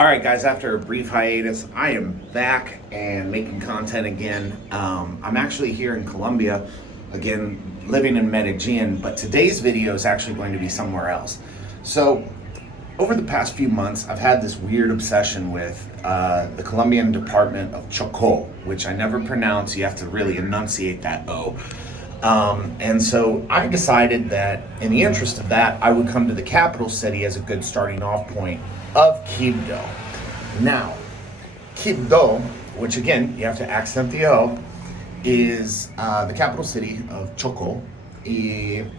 All right, guys, after a brief hiatus, I am back and making content again. I'm actually here in Colombia, again, living in Medellin, but today's video is actually going to be somewhere else. So, over the past few months, I've had this weird obsession with the Colombian department of Chocó, which I never pronounce. You have to really enunciate that O. And so I decided that in the interest of that, I would come to the capital city as a good starting off point of Quibdó. Now, Quibdó, which again, you have to accent the O, is the capital city of Chocó. The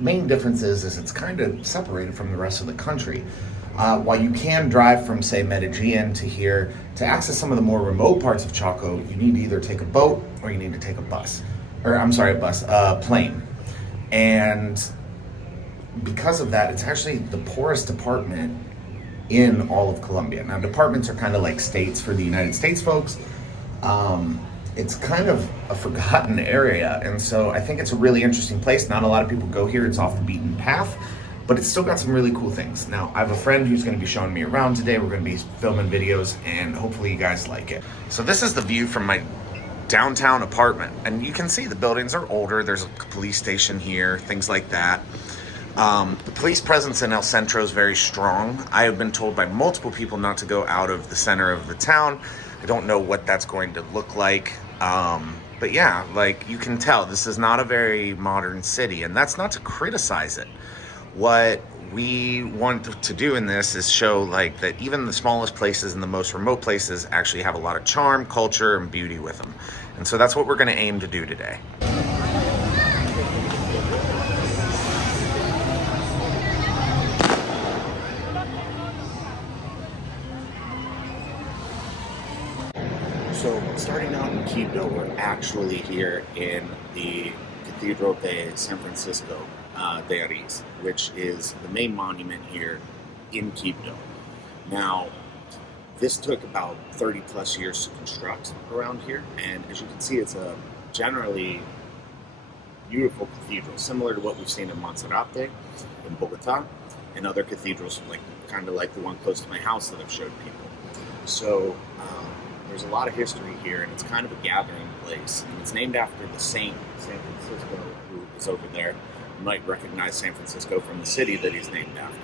main difference is it's kind of separated from the rest of the country. While you can drive from, say, Medellin to here, to access some of the more remote parts of Chocó, you need to either take a boat or you need to take a bus. A plane. And because of that, it's actually the poorest department in all of Colombia. Now, departments are kind of like states for the United States folks. It's kind of a forgotten area, and so I think it's a really interesting place. Not a lot of people go here. It's off the beaten path, but it's still got some really cool things. Now, I have a friend who's going to be showing me around today. We're going to be filming videos, and hopefully you guys like it. So this is the view from my downtown apartment, and you can see the buildings are older. There's a police station here, things like that. The police presence in El Centro is very strong. I have been told by multiple people not to go out of the center of the town. I don't know what that's going to look like. But yeah, like you can tell, this is not a very modern city, and that's not to criticize it. What we want to do in this is show like that even the smallest places and the most remote places actually have a lot of charm, culture, and beauty with them. And so that's what we're going to aim to do today. So starting out in Quibdó, we're actually here in the Cathedral Bay, San Francisco de Aris, which is the main monument here in Quibdó. Now, this took about 30 plus years to construct around here, and as you can see, it's a generally beautiful cathedral, similar to what we've seen in Monserrate, in Bogota, and other cathedrals, kind of like the one close to my house that I've showed people. So, there's a lot of history here, and it's kind of a gathering place, and it's named after the saint, San Francisco, who is over there. You might recognize San Francisco from the city that he's named after.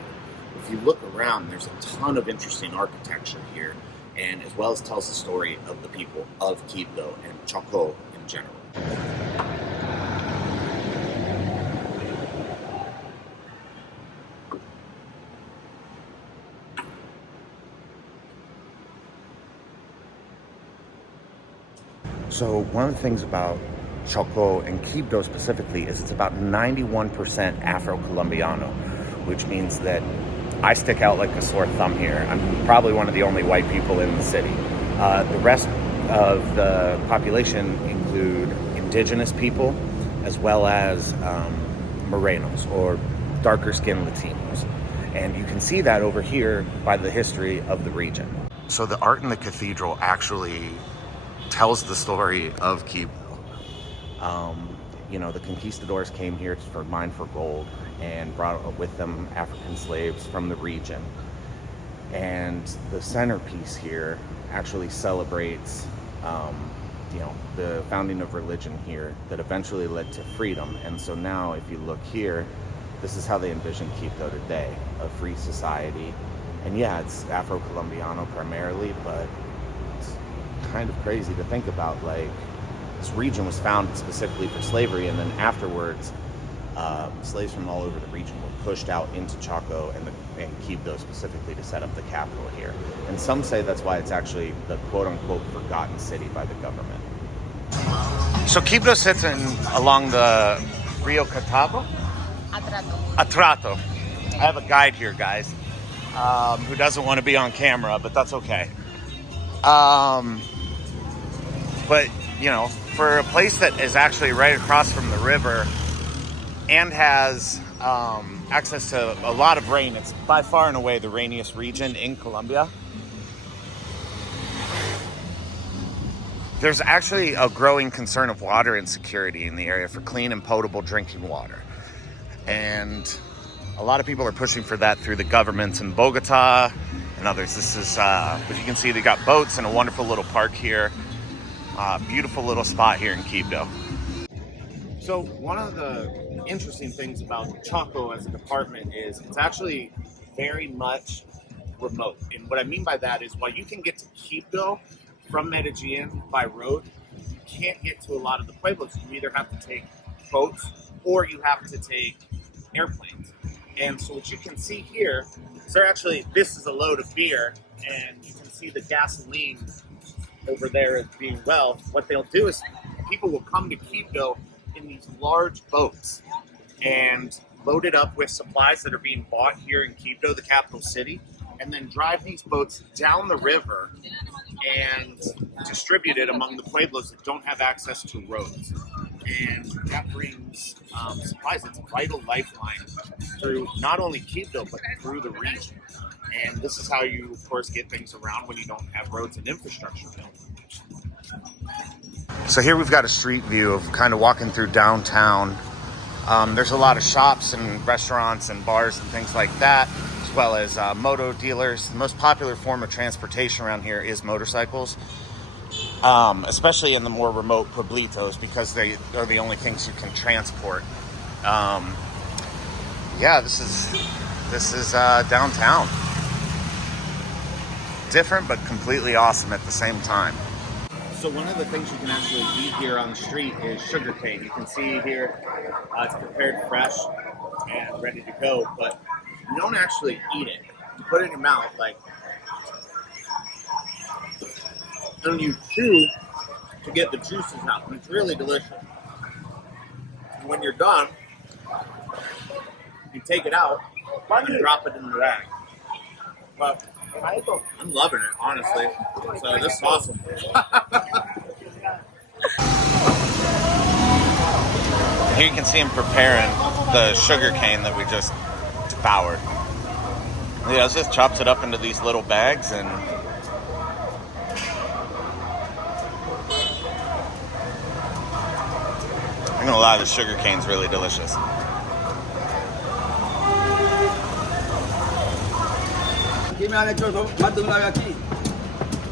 If you look around, there's a ton of interesting architecture here, and as well as tells the story of the people of Quibdó and Chocó in general. So one of the things about Chocó and Quibdó specifically is it's about 91% Afro-Colombiano, which means that I stick out like a sore thumb here. I'm probably one of the only white people in the city. The rest of the population include indigenous people as well as Morenos, or darker skinned Latinos. And you can see that over here by the history of the region. So the art in the cathedral actually tells the story of Quibdó. You know, the conquistadors came here to mine for gold and brought with them African slaves from the region. And the centerpiece here actually celebrates, you know, the founding of religion here that eventually led to freedom. And so now, if you look here, this is how they envision Quibdó today, a free society. And yeah, it's Afro-Colombiano primarily, but kind of crazy to think about. Like, this region was founded specifically for slavery, and then afterwards slaves from all over the region were pushed out into Chocó and Quibdó specifically to set up the capital here. And some say that's why it's actually the quote-unquote forgotten city by the government. So Quibdó sits along the Rio Catawba Atrato. I have a guide here, guys, who doesn't want to be on camera, but that's okay. But, you know, for a place that is actually right across from the river and has access to a lot of rain, it's by far and away the rainiest region in Colombia. There's actually a growing concern of water insecurity in the area for clean and potable drinking water. And A lot of people are pushing for that through the governments in Bogota and others. This is, as you can see, they got boats and a wonderful little park here. Beautiful little spot here in Quibdó. So one of the interesting things about Choco as a department is it's actually very much remote. And what I mean by that is while you can get to Quibdó from Medellin by road, you can't get to a lot of the pueblos. You either have to take boats or you have to take airplanes. And so what you can see here is this is a load of beer, and you can see the gasoline over there as being well. What they'll do is people will come to Quibdó in these large boats and load it up with supplies that are being bought here in Quibdó, the capital city, and then drive these boats down the river and distribute it among the pueblos that don't have access to roads. And that brings supplies. It's a vital lifeline through not only Quibdó, but through the region. And this is how you, of course, get things around when you don't have roads and infrastructure built. So here we've got a street view of kind of walking through downtown. There's a lot of shops and restaurants and bars and things like that, as well as moto dealers. The most popular form of transportation around here is motorcycles, especially in the more remote pueblitos, because they are the only things you can transport. Yeah, this is downtown. Different but completely awesome at the same time. So one of the things you can actually eat here on the street is sugarcane. You can see here it's prepared fresh and ready to go, but you don't actually eat it. You put it in your mouth, and you chew to get the juices out, and it's really delicious. And when you're done, you take it out and drop it in the bag. But I'm loving it, honestly. So this is awesome. Here you can see him preparing the sugar cane that we just devoured. Yeah, it just chops it up into these little bags, and I'm gonna lie, the sugar cane's really delicious. Aquí me han hecho más de una vez aquí.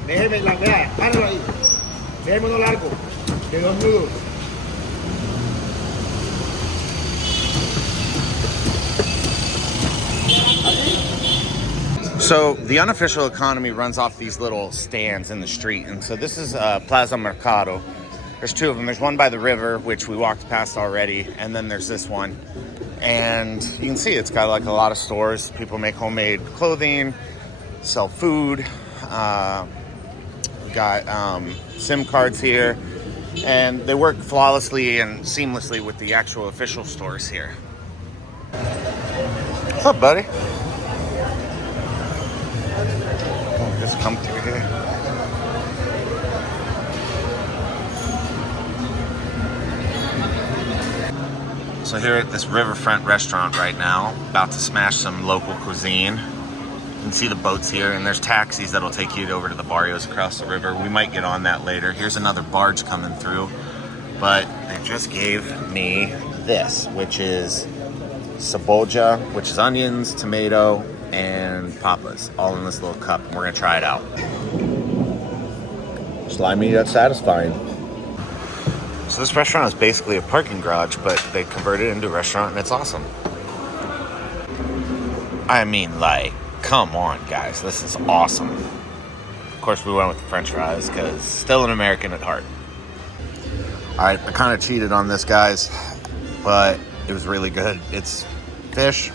Déjeme la vea, páralo ahí. Déjeme uno largo, de 2 nudos. So the unofficial economy runs off these little stands in the street, and so this is Plaza Mercado. There's two of them. There's one by the river, which we walked past already, and then there's this one. And you can see it's got like a lot of stores. People make homemade clothing, sell food. We got SIM cards here, and they work flawlessly and seamlessly with the actual official stores here. What's up, buddy? Oh, just come through here. So here at this riverfront restaurant right now, about to smash some local cuisine. You can see the boats here, and there's taxis that'll take you over to the barrios across the river. We might get on that later. Here's another barge coming through, but they just gave me this, which is cebolla, which is onions, tomato, and papas, all in this little cup, and we're gonna try it out. Slimy yet satisfying. So this restaurant is basically a parking garage, but they converted it into a restaurant, and it's awesome. I mean, like, come on, guys, this is awesome. Of course, we went with the French fries, because still an American at heart. All right, I kind of cheated on this, guys, but it was really good. It's fish,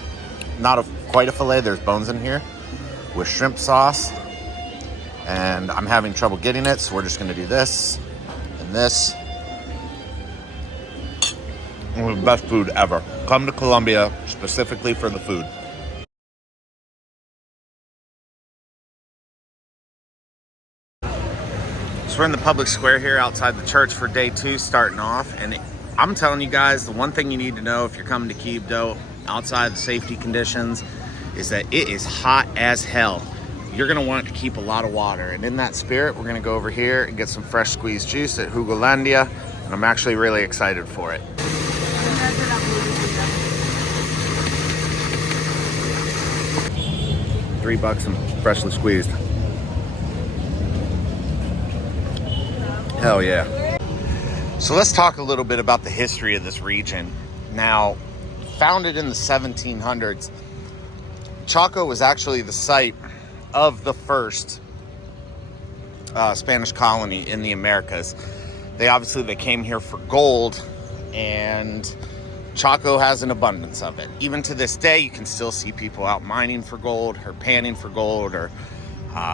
not quite a fillet. There's bones in here with shrimp sauce, and I'm having trouble getting it, so we're just going to do this and this. One of the best food ever. Come to Colombia specifically for the food. So we're in the public square here outside the church for day 2 starting off, and I'm telling you guys, the one thing you need to know if you're coming to Quibdó outside the safety conditions is that it is hot as hell. You're gonna want to keep a lot of water, and in that spirit, we're gonna go over here and get some fresh squeezed juice at Jugolandia, and I'm actually really excited for it. $3 and freshly squeezed. Hell yeah. So let's talk a little bit about the history of this region. Now, founded in the 1700s, Chocó was actually the site of the first Spanish colony in the Americas. They came here for gold, and Chocó has an abundance of it. Even to this day, you can still see people out mining for gold, or panning for gold, or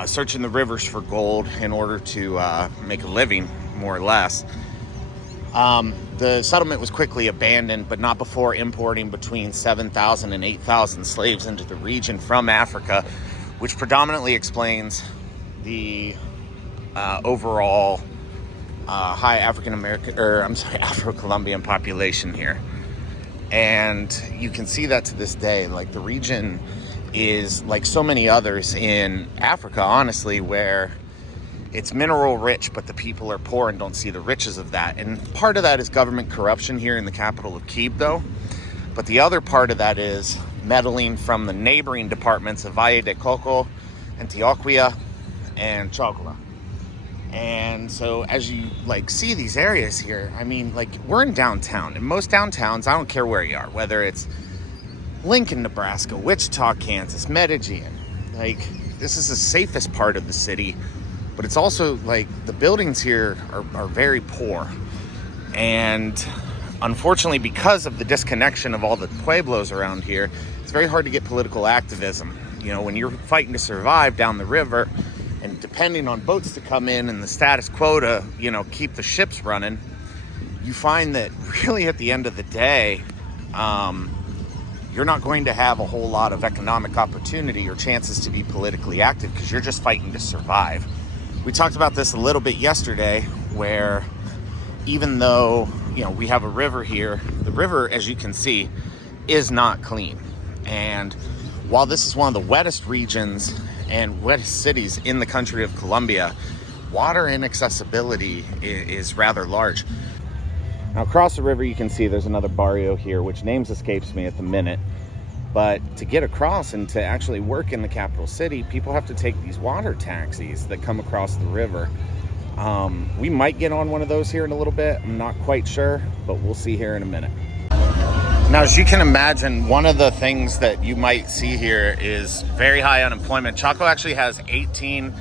searching the rivers for gold in order to make a living, more or less. The settlement was quickly abandoned, but not before importing between 7,000 and 8,000 slaves into the region from Africa, which predominantly explains the overall high Afro-Colombian population here. And you can see that to this day. Like, the region is like so many others in Africa, honestly, where it's mineral rich, but the people are poor and don't see the riches of that. And part of that is government corruption here in the capital of Quibdó. But the other part of that is meddling from the neighboring departments of Valle de Chocó, Antioquia, and Chocó. And so as you see these areas here, I mean, we're in downtown. In most downtowns, I don't care where you are, whether it's Lincoln, Nebraska, Wichita, Kansas, Medellin, this is the safest part of the city. But it's also the buildings here are very poor. And unfortunately, because of the disconnection of all the pueblos around here, it's very hard to get political activism. You know, when you're fighting to survive down the river and depending on boats to come in and the status quo to, keep the ships running, you find that really at the end of the day, you're not going to have a whole lot of economic opportunity or chances to be politically active because you're just fighting to survive. We talked about this a little bit yesterday, where even though, we have a river here, the river, as you can see, is not clean. And while this is one of the wettest regions and wettest cities in the country of Colombia, water inaccessibility is rather large. Now, across the river, you can see there's another barrio here, which names escapes me at the minute. But to get across and to actually work in the capital city, people have to take these water taxis that come across the river. We might get on one of those here in a little bit. I'm not quite sure, but we'll see here in a minute. Now, as you can imagine, one of the things that you might see here is very high unemployment. Chocó actually has 18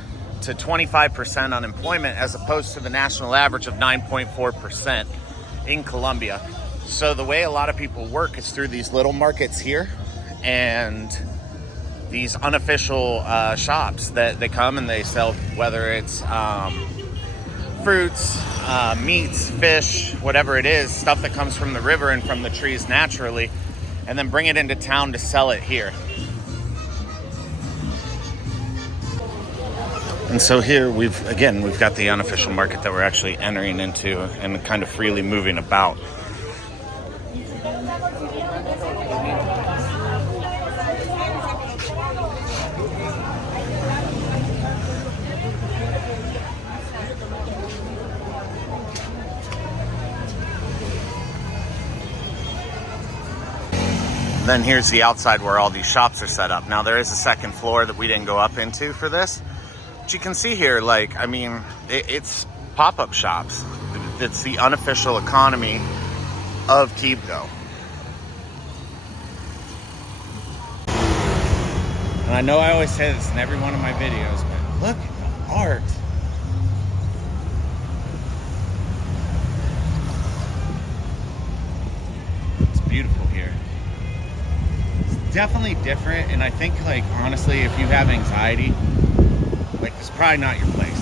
to 25% unemployment, as opposed to the national average of 9.4% in Colombia. So the way a lot of people work is through these little markets here and these unofficial shops that they come and they sell, whether it's fruits, meats, fish, whatever it is, stuff that comes from the river and from the trees naturally, and then bring it into town to sell it here. And so here we've got the unofficial market that we're actually entering into and kind of freely moving about. Then here's the outside where all these shops are set up. Now, there is a second floor that we didn't go up into for this. But you can see here, it's pop-up shops. It's the unofficial economy of Quibdó. And I know I always say this in every one of my videos, but look at the art. It's beautiful here. Definitely different, and I think honestly, if you have anxiety, this is probably not your place.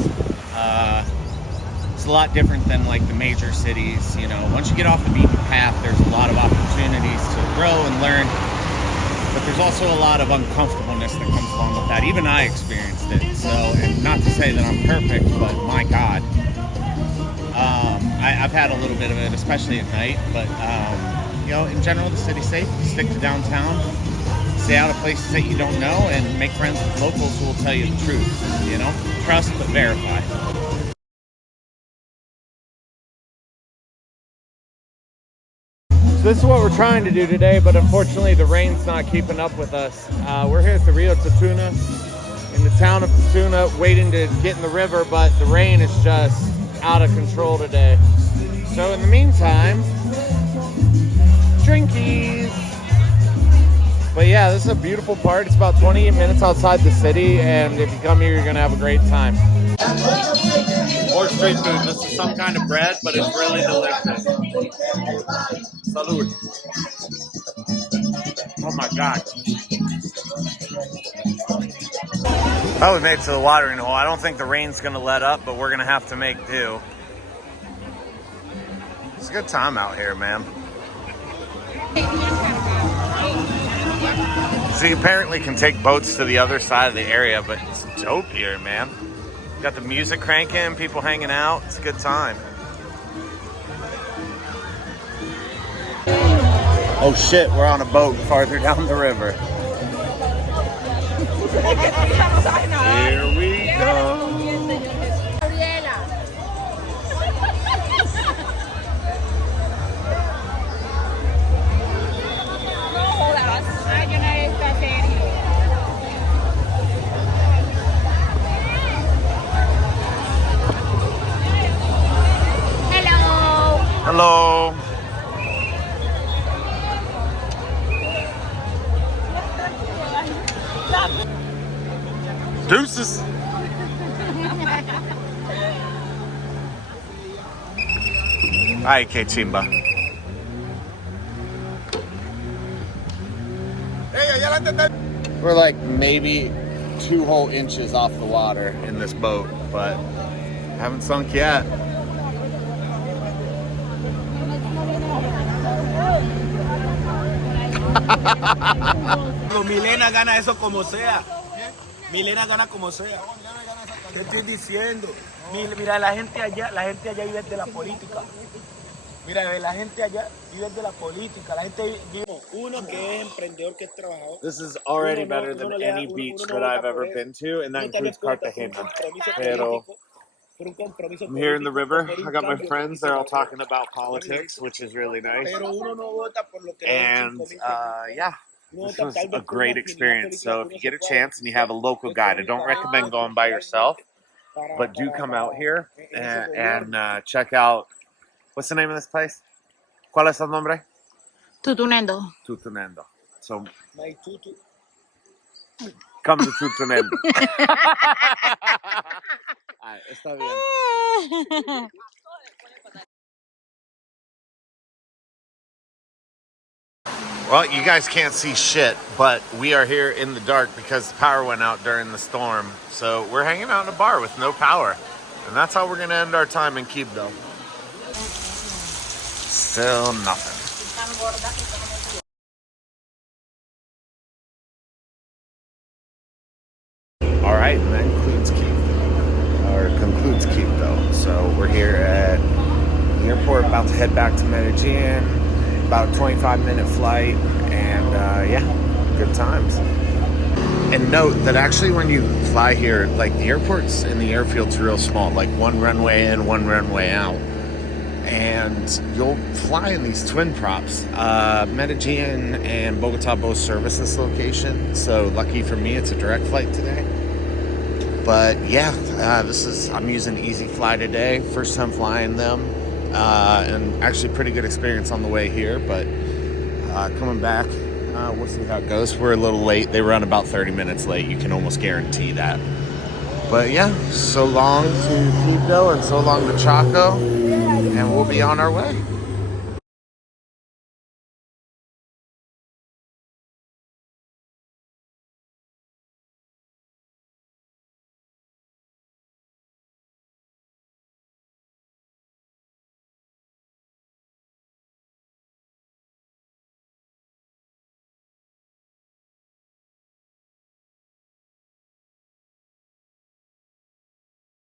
It's a lot different than the major cities. Once you get off the beaten path, there's a lot of opportunities to grow and learn, but there's also a lot of uncomfortableness that comes along with that. Even I experienced it. So, and not to say that I'm perfect, but my God, I've had a little bit of it, especially at night, but in general, the city's safe. Stick to downtown. Stay out of places that you don't know, and make friends with locals who will tell you the truth. Trust but verify. So this is what we're trying to do today, but unfortunately the rain's not keeping up with us. We're here at the Rio Tatuna, in the town of Tatuna, waiting to get in the river, but the rain is just out of control today. So in the meantime, drinkies. But yeah, this is a beautiful part. It's about 28 minutes outside the city, and if you come here, you're gonna have a great time. More street food. This is some kind of bread, but it's really delicious. Salud. Oh my God. Oh, we made it to the watering hole. I don't think the rain's gonna let up, but we're gonna have to make do. It's a good time out here, man. So you apparently can take boats to the other side of the area, but it's dope here, man. Got the music cranking, people hanging out. It's a good time. Oh shit, we're on a boat farther down the river. Here we go. Hello. Deuces. Ay, que chimba. We're like maybe 2 whole inches off the water in this boat, but haven't sunk yet. Milena gana eso como sea. Milena gana como sea. ¿Qué estoy diciendo? Mira, la gente allá vive de la política. Mira, la gente allá vive de la política. La gente vive uno que es emprendedor, que es trabajador. This is already better than any beach that I've ever been to, and that includes Cartagena. Pero I'm here in the river. I got my friends. They're all talking about politics, which is really nice. And yeah, this was a great experience. So if you get a chance and you have a local guide, I don't recommend going by yourself, but do come out here and check out. What's the name of this place? ¿Cuál es el nombre? Tutunendo. Tutunendo. So come to Tutunendo. Right, está bien. Well, you guys can't see shit, but we are here in the dark because the power went out during the storm. So we're hanging out in a bar with no power. And that's how we're going to end our time in Quibdó. Still nothing. All right, and that concludes Quibdó. So we're here at the airport, about to head back to Medellin. About a 25-minute flight, and yeah, good times. And note that actually when you fly here, like the airports and the airfield's real small, like 1 runway in, 1 runway out. And you'll fly in these twin props. Medellin and Bogota both service this location, so lucky for me, it's a direct flight today. But yeah, I'm using Easy Fly today, first time flying them. And actually pretty good experience on the way here, but coming back, we'll see how it goes. We're a little late. They run about 30 minutes late. You can almost guarantee that. But yeah, so long to Quibdó and so long to Choco, and we'll be on our way.